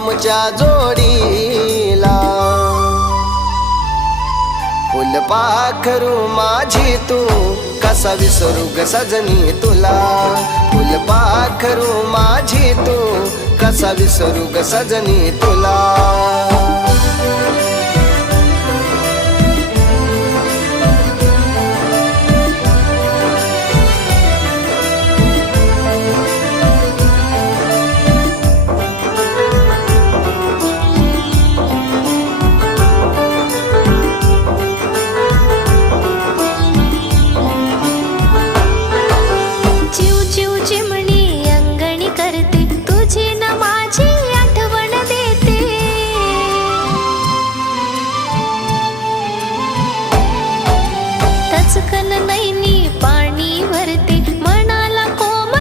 आमच्या जोडीला. फुलपाखरू माझी तू कसा विसरू ग सजनी तुला. फुलपाखरू माझी तू कसा विसरू ग सजनी तुला.